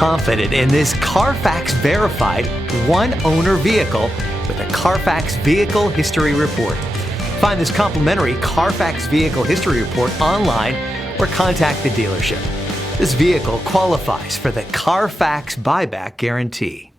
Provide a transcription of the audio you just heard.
confident in this Carfax verified one-owner vehicle with a Carfax Vehicle History Report. Find this complimentary Carfax Vehicle History Report online or contact the dealership. This vehicle qualifies for the Carfax Buyback Guarantee.